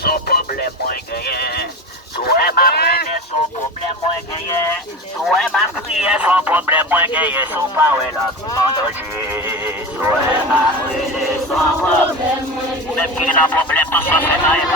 Son problème moins gagné. Souhait m'a prêté son problème moins gagné. Souhait m'a prié son problème moins gagné. Son power là qui m'a danger. Souhait m'a prêté son problème moins gagné. Même qui n'a problème, tout ça c'est dans les